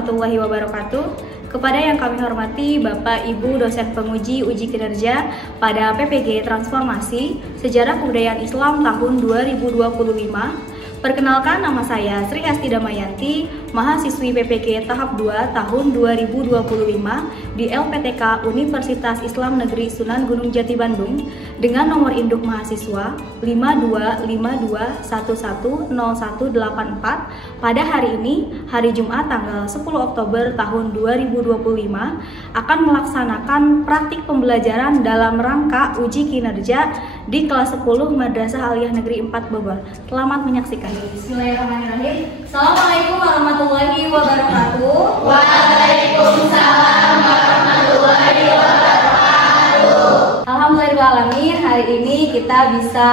warahmatullahi wabarakatuh. Kepada yang kami hormati Bapak Ibu dosen penguji uji kinerja pada PPG Transformasi Sejarah Kebudayaan Islam tahun 2025. Perkenalkan, nama saya Sri Asti Damayanti, mahasiswi PPG tahap 2 tahun 2025 di LPTK Universitas Islam Negeri Sunan Gunung Jati Bandung dengan nomor induk mahasiswa 5252110184. Pada hari ini, hari Jumat tanggal 10 Oktober tahun 2025 akan melaksanakan praktik pembelajaran dalam rangka uji kinerja di kelas 10 Madrasah Aliyah Negeri 4 Bogor. Selamat menyaksikan. Bismillahirrahmanirrahim. Assalamualaikum warahmatullahi wabarakatuh. Waalaikumsalam warahmatullahi wabarakatuh. Alhamdulillahirrahmanirrahim. Hari ini kita bisa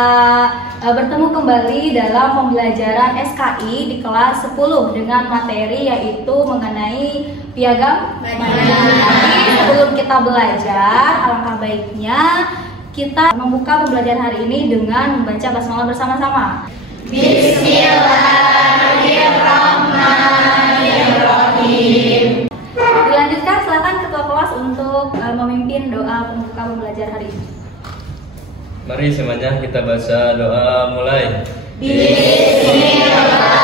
bertemu kembali dalam pembelajaran SKI di kelas 10 dengan materi yaitu mengenai piagam Madinah. Tapi sebelum kita belajar, alangkah baiknya kita membuka pembelajaran hari ini dengan membaca basmalah bersama-sama. Bismillahirrahmanirrahim. Dilanjutkan, silakan ketua kelas untuk memimpin doa pembuka pembelajaran hari ini. Mari semuanya kita baca doa mulai. Bismillahirrahmanirrahim.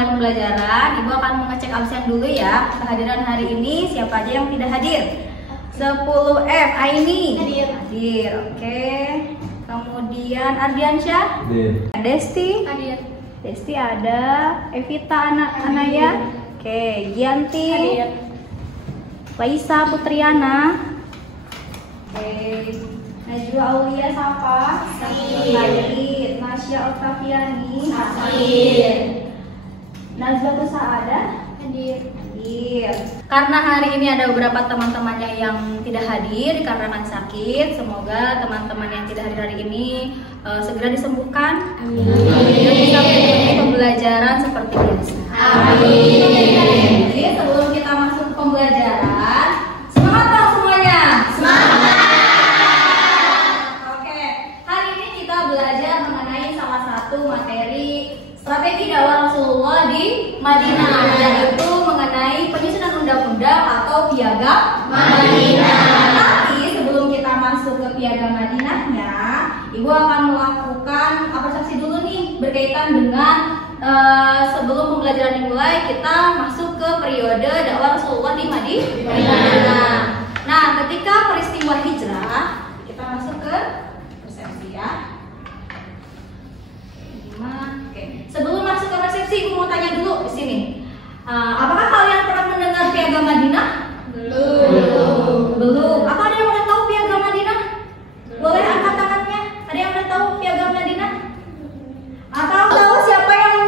Pembelajaran, Ibu akan mengecek absen dulu ya. Kehadiran hari ini siapa aja yang tidak hadir? 10F, Aini hadir. Oke. Kemudian Ardiansyah hadir. Desti hadir. Desti ada. Evita Anaya. Oke. Gianti hadir. Laisa Putriana. Oke. Najwa Aulia Sapa hadir. Nasya Octaviani hadir. Nazwa Saada hadir. Karena hari ini ada beberapa teman-temannya yang tidak hadir dikarenakan sakit, semoga teman-teman yang tidak hadir hari ini segera disembuhkan. Amin. Dan bisa mengikuti pembelajaran seperti biasa. Amin. Jadi sebelum kita masuk ke pembelajaran, semangat dong semuanya. Semangat. Oke, hari ini kita belajar mengenai salah satu materi strategi dakwah Rasulullah di Madinah, yaitu mengenai penyusunan undang-undang atau piagam Madinah. Tapi sebelum kita masuk ke piagam Madinahnya, Ibu akan melakukan persepsi dulu nih berkaitan dengan sebelum pembelajaran dimulai, kita masuk ke periode dakwah Rasulullah di Madinah. Nah, ketika peristiwa hijrah, kita masuk ke persepsi ya. Oke. Sebelum masuk ke resepsi, Ibu mau tanya dulu di sini. Apakah kalian pernah mendengar piagam Madinah? Belum. Apa ada yang udah tahu piagam Madinah? Boleh angkat tangannya. Ada yang udah tahu piagam Madinah? Atau tahu siapa yang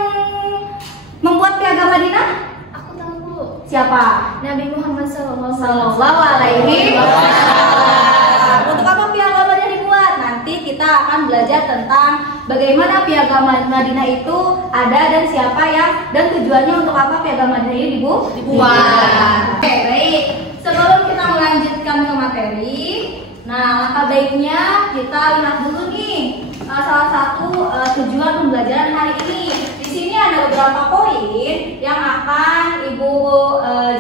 membuat piagam Madinah? Aku tahu Bu. Siapa? Nabi Muhammad Sallallahu Alaihi Wasallam. Untuk apa piagam Madinah dibuat? Nanti kita akan belajar tentang bagaimana piagam Madinah itu ada dan siapa yang dan tujuannya untuk apa piagam Madinah ini dibuat. Oke, baik. Sebelum kita melanjutkan ke materi, nah langkah baiknya kita lihat dulu nih salah satu tujuan pembelajaran hari ini. Di sini ada beberapa poin yang akan Ibu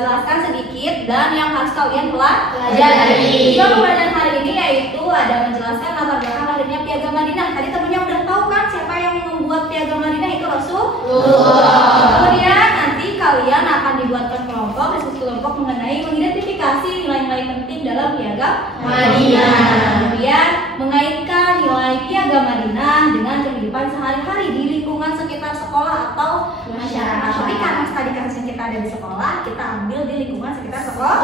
jelaskan sedikit dan yang harus kalian pelajari. Tujuan pembelajaran hari ini yaitu ada menjelaskan latar belakang lahirnya piagam Madinah. Tadi temennya udah tahu kan siapa yang membuat piagam Madinah? Itu Rasulullah. Kemudian nanti kalian akan dibuatkan kelompok, diskusi kelompok mengenai mengidentifikasi nilai-nilai penting dalam piagam Madinah. Kemudian mengaitkan nilai piagam Madinah dengan kehidupan sehari-hari di lingkungan sekitar sekolah atau masyarakat. Tapi karena tadi kasusnya kita ada di sekolah, kita ambil di lingkungan sekitar sekolah.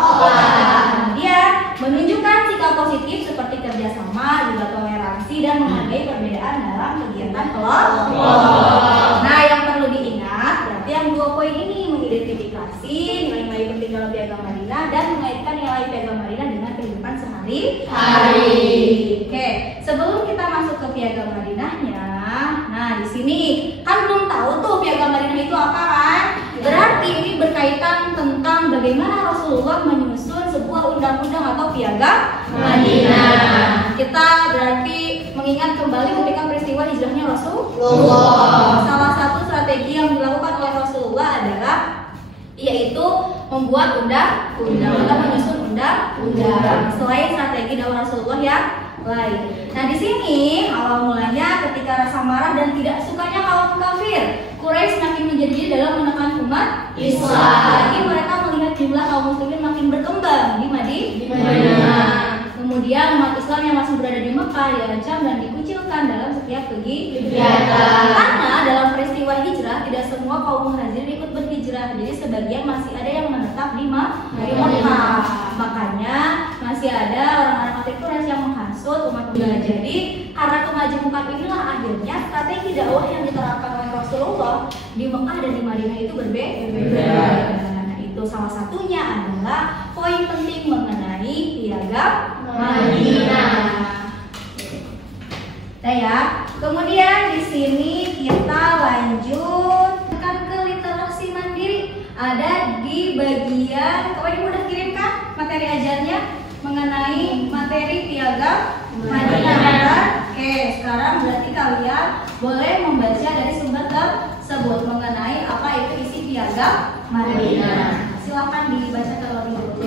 Kemudian menunjukkan sikap positif seperti kerjasama, juga toleransi dan menghargai perbedaan dalam kegiatan kelompok. Nah, yang perlu diingat berarti yang 2 poin ini mengidentifikasi nilai-nilai penting dalam Piagam Madinah dan mengaitkan nilai Piagam Madinah dengan kehidupan sehari-hari. Oke, sebelum kita masuk ke Piagam Madinahnya, nah di sini kan belum tahu tuh Piagam Madinah itu apa kan? Berarti ini berkaitan tentang bagaimana Rasulullah menyusun sebuah undang-undang atau Piagam Madinah. Kita berarti mengingat kembali ketika peristiwa hijrahnya Rasulullah. Salah satu strategi yang dilakukan oleh Rasulullah adalah yaitu membuat undang-undang atau menyusun undang-undang. Selain strategi dakwah Rasulullah yang lain. Nah, di sini awal mulanya ketika rasa marah dan tidak sukanya kaum kafir, Quraisy makin menjadi dalam menekan umat Islam. Lagi mereka melihat jumlah kaum muslimin makin berkembang di Madinah. Kemudian umat Islam yang masih berada di Mekah diancam dan dikucilkan dalam setiap kegiatan. Karena dalam peristiwa hijrah tidak semua kaum muhajirin ikut berhijrah, jadi sebagian masih ada yang menetap di Mekah. Makanya masih ada orang-orang kafir Quraisy yang menghasut umat Islam. Jadi karena kemajemukan inilah akhirnya strategi dakwah yang diterapkan oleh Rasulullah di Mekah dan di Madinah itu berbeda. Nah, itu salah satunya adalah poin penting mengenai Piagam Madinah. Nah ya, kemudian di sini kita lanjut ke literasi mandiri. Ada di bagian, kawan ibu udah kirimkan materi ajarnya mengenai materi Piagam Madinah. Oke, sekarang berarti kalian boleh membaca dari sumber tersebut mengenai apa itu isi Piagam Madinah. Silakan dibaca terlebih dahulu.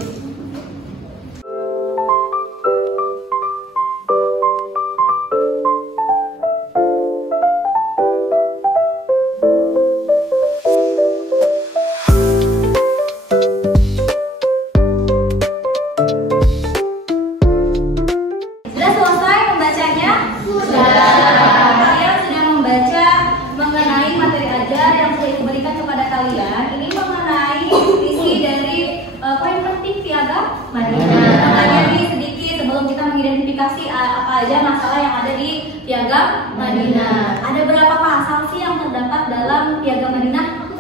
Apa aja masalah yang ada di Piagam Madinah. Ada berapa pasal sih yang terdapat dalam Piagam Madinah?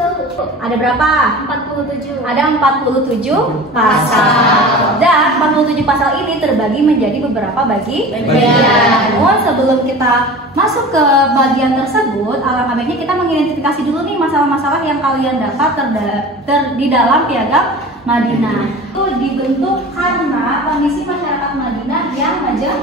Ada berapa? 47. Ada 47 pasal. Dan 47 pasal ini terbagi menjadi beberapa bagian. Namun sebelum kita masuk ke bagian tersebut, alangkah baiknya kita mengidentifikasi dulu nih masalah-masalah yang kalian dapat di dalam Piagam Madinah. Itu dibentuk karena kondisi masyarakat Madinah yang majemuk.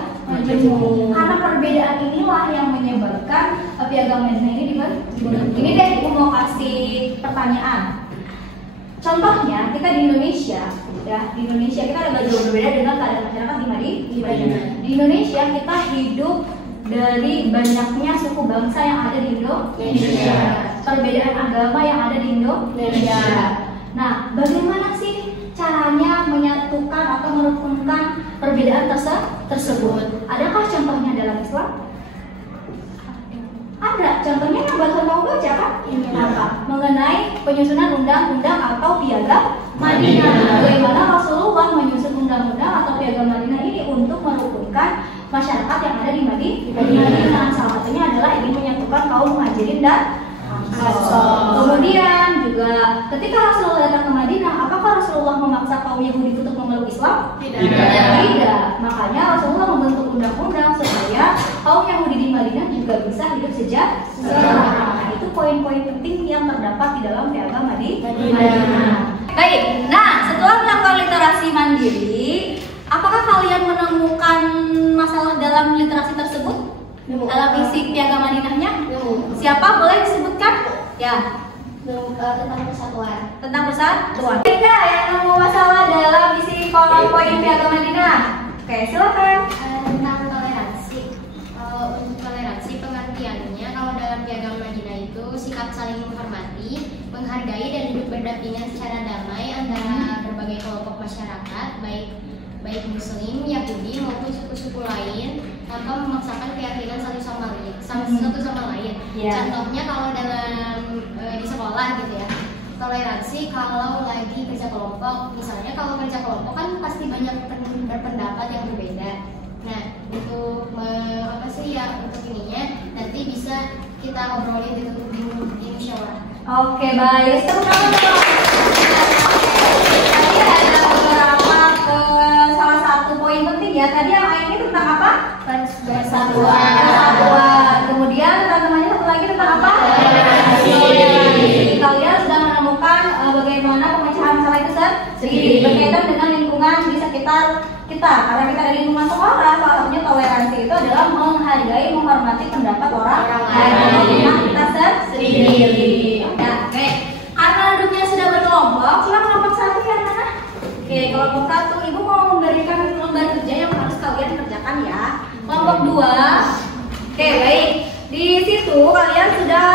Karena perbedaan inilah yang menyebabkan Piagam Madinah ini dibentuk. Ini deh ibu mau kasih pertanyaan. Contohnya kita di Indonesia, ya di Indonesia kita ada jauh berbeda dengan keadaan masyarakat di Madinah. Di Indonesia kita hidup dari banyaknya suku bangsa yang ada di Indonesia, perbedaan agama yang ada di Indonesia. Nah, bagaimana sih caranya menyatukan atau merukunkan perbedaan tersebut? Adakah contohnya dalam Islam? Ada, contohnya yang baru mau baca kan? Apa? Mengenai penyusunan undang-undang atau Piagam Madinah. Bagaimana Rasulullah menyusun undang-undang atau Piagam Madinah ini untuk merukunkan masyarakat yang ada di Madinah. Salah satunya adalah ingin menyatukan kaum muhajirin dan kemudian juga ketika Rasulullah datang ke Madinah, apakah Rasulullah memaksa kaum Yahudi untuk memeluk Islam? Tidak. Makanya Rasulullah membentuk undang-undang supaya kaum Yahudi di Madinah juga bisa hidup sejahtera. Nah, itu poin-poin penting yang terdapat di dalam Piagam Madinah. Baik. Nah, setelah melakukan literasi mandiri, apakah kalian menemukan masalah dalam literasi tersebut? Dalam isi Piagam Madinahnya? Siapa boleh disebutkan? Ya. Tentang persatuan. Tentang persatuan. Jika yang nemu masalah dalam isi poin Piagam Madinah. Oke, silakan. Tentang toleransi. Untuk toleransi pengertiannya kalau dalam Piagam Madinah itu sikap saling menghormati, menghargai dan hidup berdampingan secara damai antara berbagai kelompok masyarakat, baik Muslim, Yahudi maupun suku-suku lain, tanpa memaksakan keyakinan satu sama lain. Contohnya kalau dalam di sekolah gitu ya, toleransi kalau lagi kerja kelompok, misalnya kalau kerja kelompok kan pasti banyak berpendapat yang berbeda. Nah, untuk apa sih ya untuk ininya nanti bisa kita obrolin di musyawarah. Oke, baik. Tadi ada beberapa salah satu poin penting ya. Tadi yang ini tentang apa? Persatuan. Kemudian teman-temannya satu lagi tentang apa? Kalian sudah menemukan bagaimana pemecahan masalah itu sendiri berkaitan dengan lingkungan di sekitar kita. Karena kita ada lingkungan sekolah, salah satunya toleransi itu adalah menghargai, menghormati pendapat orang lain, kita sendiri. Nah, oke. Karena duduknya sudah berkelompok, silakan kelompok satu yang mana? Oke, kelompok satu, ibu mau memberikan lembar kerja yang harus kalian kerjakan ya. Kelompok dua, oke baik. Di situ kalian sudah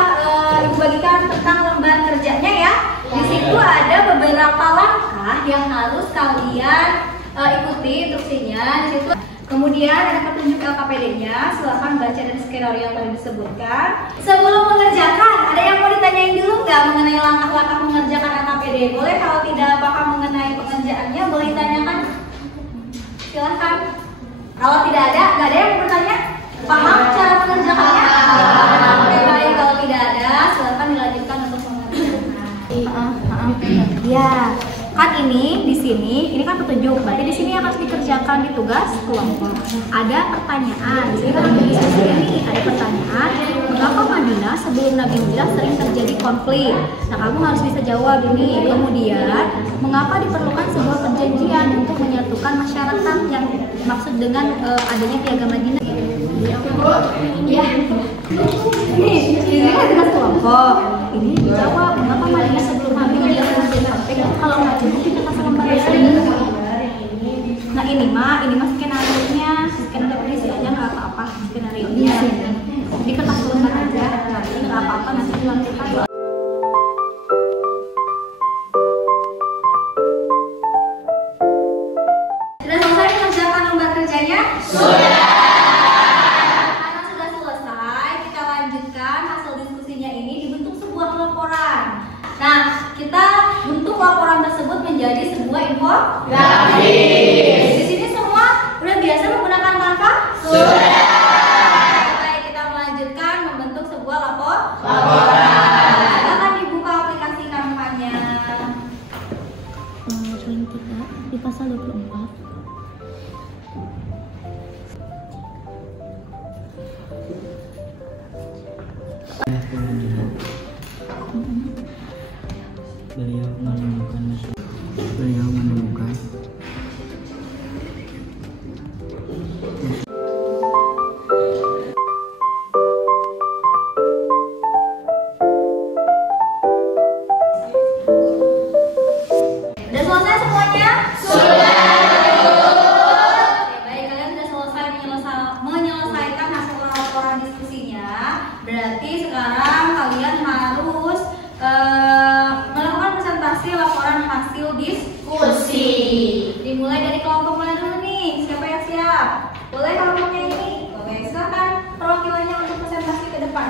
ibu bagikan tentang lembar kerjanya ya. Di situ ada beberapa langkah yang harus kalian ikuti instruksinya. Di situ kemudian ada petunjuk LKPD-nya. Silahkan baca dari skenario yang tadi disebutkan. Sebelum mengerjakan, ada yang mau ditanyain dulu nggak mengenai langkah-langkah mengerjakan LKPD? Boleh, kalau tidak paham mengenai pengerjaannya boleh ditanyakan. Silahkan. Kalau tidak ada, nggak ada yang mau bertanya? Paham cara mengerjakannya? Oke baik, kalau tidak ada, silahkan dilanjutkan untuk mengerjakan. Ya, kan ini di sini, ini kan petunjuk. Berarti di sini yang harus dikerjakan di tugas kelompok. Ada pertanyaan. Di sini kan ada diskusi ini, ada pertanyaan. Mengapa Madinah sebelum Nabi Hijrah sering terjadi konflik? Nah, kamu harus bisa jawab ini. Kemudian, mengapa diperlukan sebuah perjanjian untuk menyatukan masyarakat yang maksud dengan adanya Piagam Madinah? Ya, ini kan tugas kelompok. Ini dijawab mengapa Madinah sebelum Nabi Hijrah terjadi konflik? Kalau nggak cukup kita kasih lembar ini. Nah ini mah skenario-nya, skenario berisi aja nggak apa-apa skenario-nya. Di kertas lembar aja, nanti nggak apa-apa nanti dilanjutkan. Sudah selesai mengerjakan lembar kerjanya? Sudah. Karena sudah selesai, kita lanjutkan hasil diskusinya ini dibentuk sebuah laporan. Nah, kita bentuk laporan tersebut menjadi sebuah infografis. Di sini semua udah biasa menggunakan Canva? Sudah. Baik, kita melanjutkan membentuk sebuah laporan. Silakan dibuka aplikasi Canva-nya. Di pasal 24. Beliau menemukan Udah selesai semuanya? Sudah. Oke, baik, kalian sudah selesai menyelesaikan hasil laporan diskusinya. Berarti sekarang kalian harus melakukan presentasi laporan hasil diskusi. Dimulai dari kelompok mana dulu nih? Siapa yang siap? Boleh kelompoknya ini? Oke, silakan perwakilannya untuk presentasi ke depan.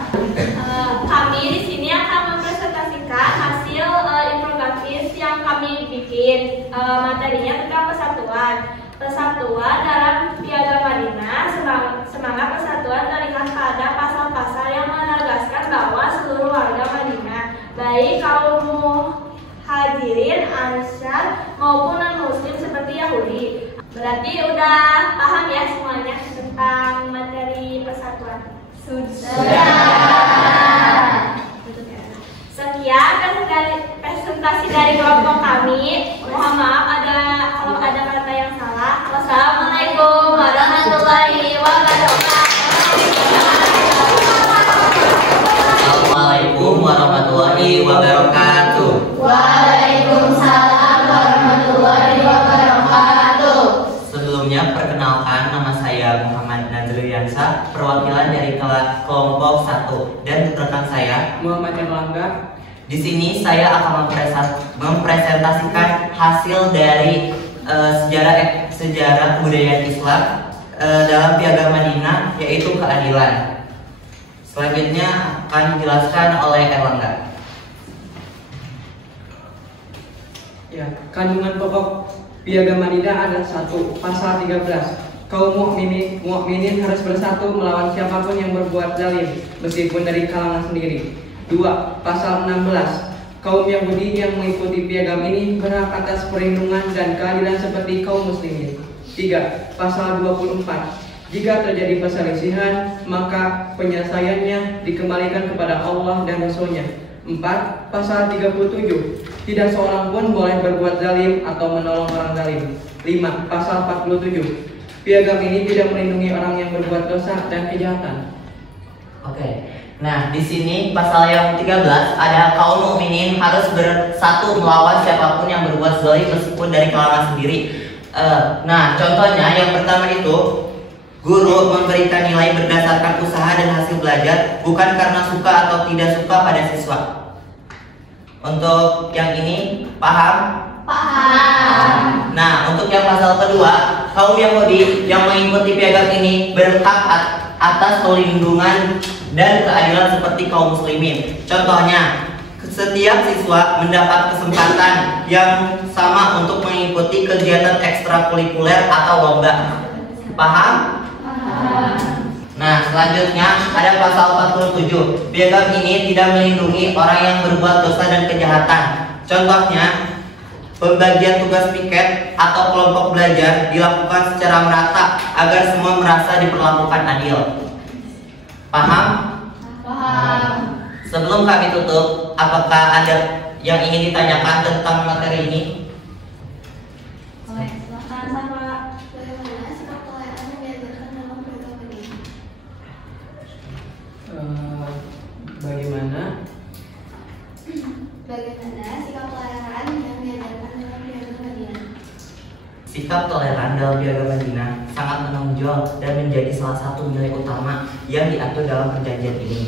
Kami di sini akan mempresentasikan hasil infografis yang kami bikin. Materinya tentang persatuan. Persatuan dalam Piagam Madinah, semangat persatuan terikat pada pasal-pasal yang menegaskan bahwa seluruh warga Madinah, baik kaum muhajirin, ansar maupun non-muslim seperti Yahudi. Berarti udah paham ya semuanya tentang materi persatuan? Sudah. Sekian presentasi dari kelompok kami. Mohon maaf kalau ada kata yang salah. Wassalamualaikum warahmatullahi wabarakatuh. Assalamualaikum warahmatullahi wabarakatuh. Waalaikumsalam warahmatullahi wabarakatuh. Sebelumnya perkenalkan, nama saya Muhammad Nazriansa, perwakilan dari kelompok 1, dan rekan saya Muhammad Erlangga. Di sini saya akan mempresentasikan hasil dari sejarah kebudayaan Islam dalam Piagam Madinah, yaitu keadilan. Selanjutnya akan dijelaskan oleh Erlangga. Ya, kandungan pokok Piagam Madinah adalah 1, pasal 13. kaum mukminin harus bersatu melawan siapapun yang berbuat zalim, meskipun dari kalangan sendiri. 2. Pasal 16. Kaum Yahudi yang mengikuti piagam ini berhak atas perlindungan dan keadilan seperti kaum muslimin. 3. Pasal 24. Jika terjadi perselisihan, maka penyelesaiannya dikembalikan kepada Allah dan Rasul-Nya. 4. Pasal 37. Tidak seorang pun boleh berbuat zalim atau menolong orang zalim. 5. Pasal 47. Piagam ini tidak melindungi orang yang berbuat dosa dan kejahatan. Oke. Nah, di sini pasal yang 13 ada kaum mukminin harus bersatu melawan siapapun yang berbuat zalim meskipun dari kalangan sendiri. Nah, contohnya yang pertama itu guru memberikan nilai berdasarkan usaha dan hasil belajar, bukan karena suka atau tidak suka pada siswa. Untuk yang ini paham? Paham. Nah, untuk yang pasal kedua, kaum Yahudi yang mengikuti piagam ini berhak atas perlindungan dan keadilan seperti kaum muslimin. Contohnya, setiap siswa mendapat kesempatan yang sama untuk mengikuti kegiatan ekstrakurikuler atau lomba. Paham? Nah, selanjutnya ada pasal 47. Piagam ini tidak melindungi orang yang berbuat dosa dan kejahatan. Contohnya, pembagian tugas piket atau kelompok belajar dilakukan secara merata agar semua merasa diperlakukan adil. Paham? Paham. Sebelum kami tutup, apakah ada yang ingin ditanyakan tentang materi ini? Boleh, silakan sama. Bagaimana sikap toleran yang diajarkan dalam program ini? Bagaimana? Bagaimana sikap toleran yang diajarkan dalam program ini? Sikap toleran dalam piagam Madinah sangat menonjol dan menjadi salah satu nilai utama yang diatur dalam perjanjian ini.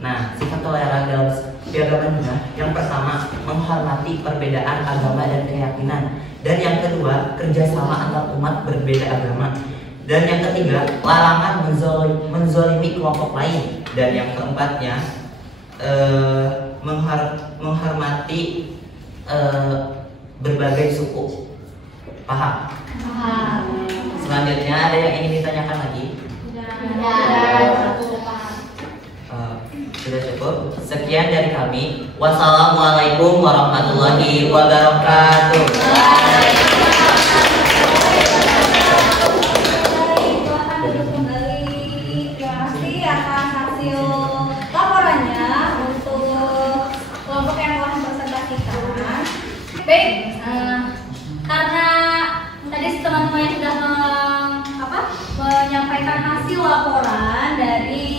Nah, sikap toleran dalam piagam Madinah yang pertama menghormati perbedaan agama dan keyakinan, dan yang kedua kerjasama antar umat berbeda agama, dan yang ketiga larangan menzolimi kelompok lain, dan yang keempatnya menghormati berbagai suku. Paham? Paham. Selanjutnya ada yang ingin ditanyakan lagi? Sudah cukup. Sekian dari kami. Wassalamualaikum warahmatullahi wabarakatuh. Silakan duduk kembali. Terima kasih atas hasil laporannya untuk kelompok yang telah mempresentasikan. Baik, karena tadi teman-teman yang sudah menyampaikan hasil laporan dari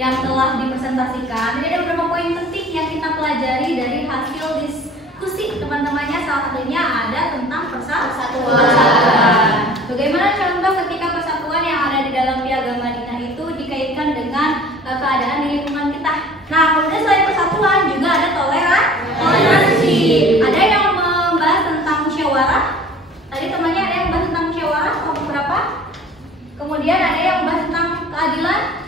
yang telah dipresentasikan, jadi ada beberapa poin penting yang kita pelajari dari hasil diskusi teman-temannya. Salah satunya ada tentang persatuan. Bagaimana contoh ketika persatuan yang ada di dalam piagam Madinah itu dikaitkan dengan keadaan di lingkungan kita. Nah, kemudian selain persatuan juga ada toleransi. Ada yang membahas tentang musyawarah. Tadi temannya ada yang membahas tentang musyawarah kelompok berapa? Kemudian ada yang membahas tentang keadilan.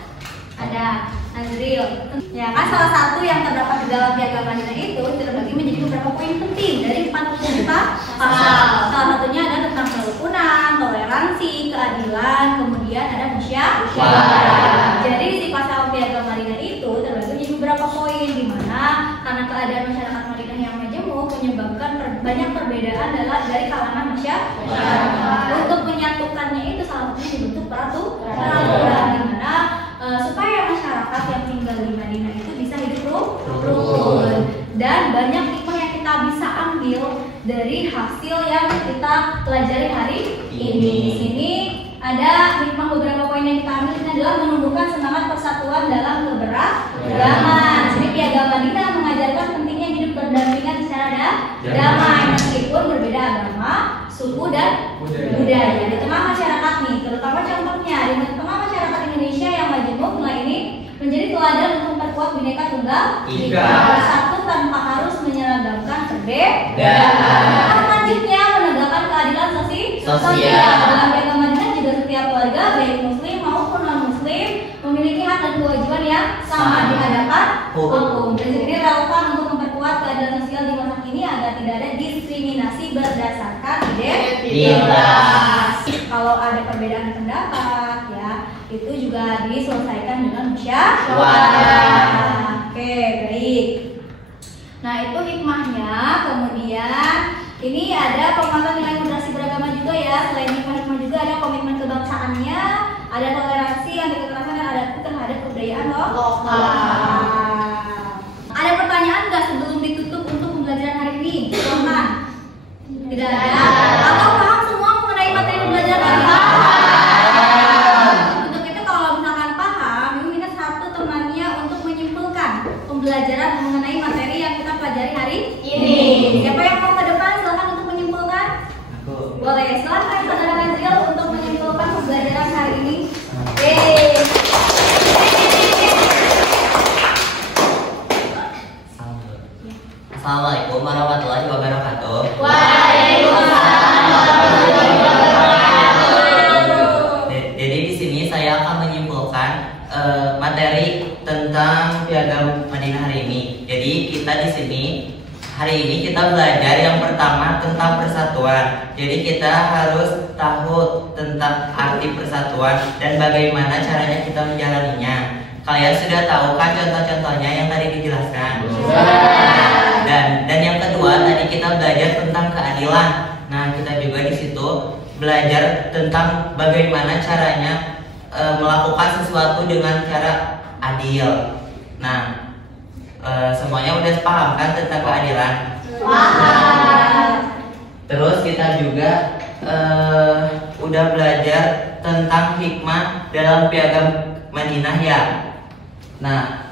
Ada Nazril. Ya kan, salah satu yang terdapat di dalam piagam Madinah itu terbagi menjadi beberapa poin penting dari 40 juta pasal. Salah satunya ada tentang kerukunan, toleransi, keadilan, kemudian ada musyawarah. Jadi di pasal piagam Madinah itu terbagi menjadi beberapa poin, di mana karena keadaan masyarakat Madinah yang majemuk menyebabkan banyak perbedaan dari kalangan masyarakat. Untuk menyatukannya itu salah satunya dibentuk peraturan, di mana supaya masyarakat yang tinggal di Madinah itu bisa hidup rukun. Dan banyak hikmah yang kita bisa ambil dari hasil yang kita pelajari hari ini. Di sini ada hikmah beberapa poin yang kita ambil. Ini adalah menumbuhkan semangat persatuan dalam keberagaman. Jadi piagam Madinah mengajarkan pentingnya hidup berdampingan secara damai meskipun berbeda agama, suku dan budaya. Di tengah masyarakat nih, terutama contohnya di tengah masyarakat Indonesia yang majemuk, nilai ini menjadi teladan untuk memperkuat Bhinneka Tunggal Ika, bersatu tanpa harus menyeragamkan perbedaan. Selanjutnya menegakkan keadilan sosial. Dalam piagam Madinah juga setiap warga baik muslim maupun non muslim memiliki hak dan kewajiban yang sama di hadapan hukum. Prinsip ini relevan untuk memperkuat keadilan sosial di masa kini agar tidak ada diskriminasi berdasarkan identitas. kalau ada perbedaan pendapat ya, itu juga diselesaikan dengan musyawarah. Oke, baik. Nah, itu hikmahnya. Kemudian ini ada penguatan nilai moderasi beragama juga ya. Selain hikmah-hikmah juga ada komitmen kebangsaannya, ada toleransi yang dikekerasan dan ada terhadap kebudayaan lokal. Ada pertanyaan nggak sebelum ditutup untuk pembelajaran hari ini? Silahkan. Tidak ada? Atau paham semua mengenai materi pembelajaran hari ini? Untuk itu kalau misalkan paham, Ibu minta satu temannya untuk menyimpulkan pembelajaran mengenai materi yang kita pelajari hari ini. Siapa yang mau ke depan? Silahkan untuk menyimpulkan. Boleh, silahkan saudara Najril untuk menyimpulkan pembelajaran hari ini. Assalamualaikum warahmatullahi wabarakatuh. Jadi di sini saya akan menyimpulkan materi tentang Piagam Madinah hari ini. Jadi kita di sini hari ini kita belajar yang pertama tentang persatuan. Jadi kita harus tahu tentang arti persatuan dan bagaimana caranya kita menjalaninya. Kalian sudah tahu kan contoh-contohnya yang tadi dijelaskan? Dan yang kedua tadi kita belajar tentang keadilan. Nah, kita juga di situ belajar tentang bagaimana caranya melakukan sesuatu dengan cara adil. Nah, semuanya udah paham kan tentang keadilan? Terus kita juga udah belajar tentang hikmah dalam Piagam Madinah ya. Nah,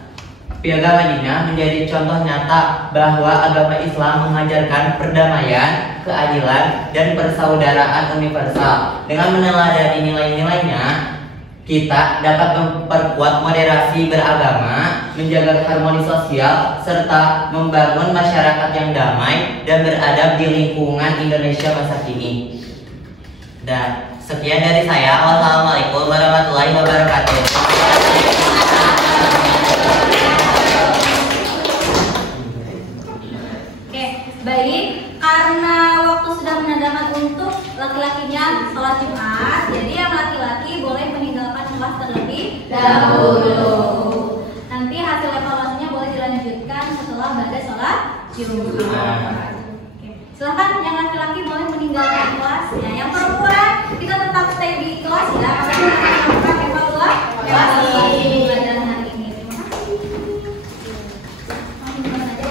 Piagam Madinah menjadi contoh nyata bahwa agama Islam mengajarkan perdamaian, keadilan, dan persaudaraan universal. Dengan meneladani nilai-nilainya, kita dapat memperkuat moderasi beragama, menjaga harmoni sosial, serta membangun masyarakat yang damai dan beradab di lingkungan Indonesia masa kini. Dan sekian dari saya. Wassalamualaikum warahmatullahi wabarakatuh. Baik, karena waktu sudah menandakan untuk laki-lakinya sholat Jumat, jadi yang laki-laki boleh meninggalkan kelas terlebih dahulu. Nanti hasil evaluasinya boleh dilanjutkan setelah badai sholat Jumat. Silahkan yang laki-laki boleh meninggalkan kelas. Ya, yang perempuan kita tetap stay di kelas ya, karena kita akan melakukan evaluasi pelajaran hari ini. Terima kasih.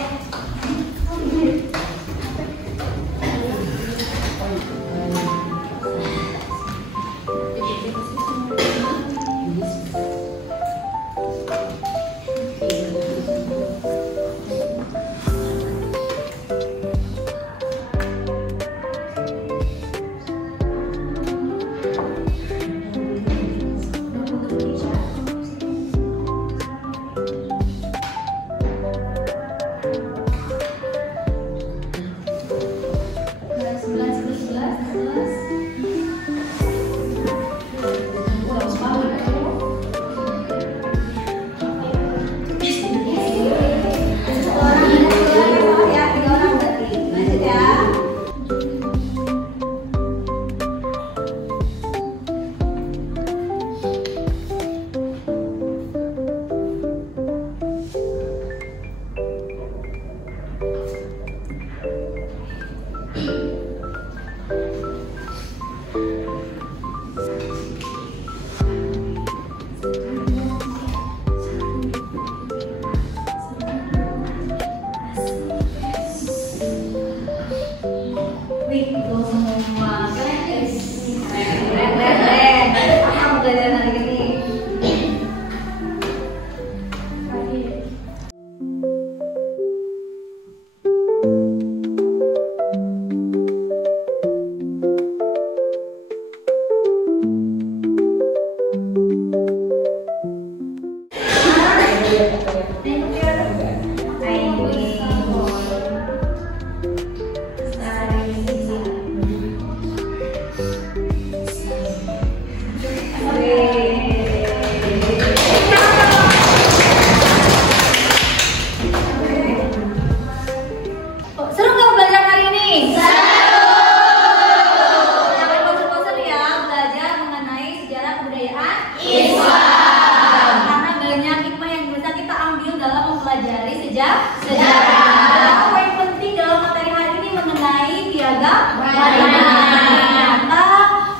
Ternyata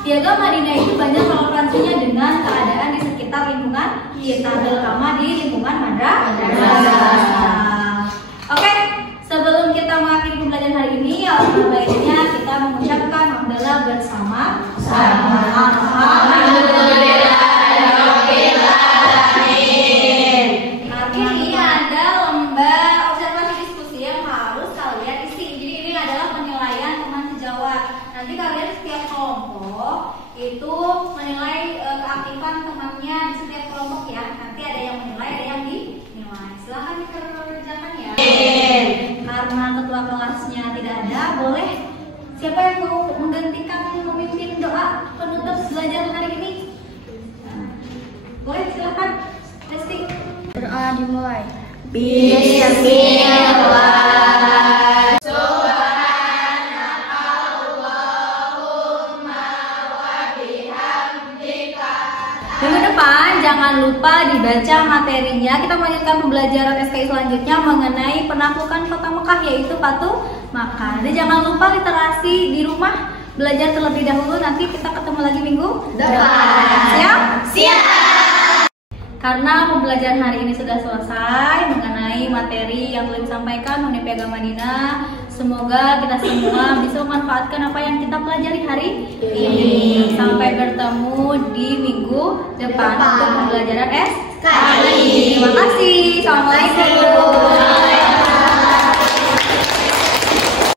Piagam Madinah itu banyak relevansinya dengan keadaan di sekitar lingkungan kita, terutama di lingkungan madrasah. Oke, sebelum kita mengakhiri pembelajaran hari ini, alangkah baiknya kita mengucapkan hamdalah bersama. Ini ada lembar observasi diskusi yang harus kalian isi. Jadi ini adalah penilaian teman sejawat. Nanti kalian setiap kelompok itu menilai keaktifan temannya di setiap kelompok ya. Nanti ada yang menilai, ada yang dinilai. Silahkan dikerjakan ya. Karena ketua kelasnya tidak ada, boleh siapa yang mau menggantikan memimpin doa penutup belajar hari ini? Boleh, silahkan. Resti. Doa dimulai. Bismillah. Minggu depan jangan lupa dibaca materinya. Kita melanjutkan pembelajaran SKI selanjutnya mengenai penaklukan kota Mekah, yaitu Fatu Makkah. Jadi jangan lupa literasi di rumah, belajar terlebih dahulu. Nanti kita ketemu lagi minggu depan. Siap? Siap. Karena pembelajaran hari ini sudah selesai mengenai materi yang telah disampaikan oleh Piagam Madinah, semoga kita semua bisa memanfaatkan apa yang kita pelajari hari ini. Sampai bertemu di minggu depan untuk pembelajaran SKI. Terima kasih. Assalamualaikum.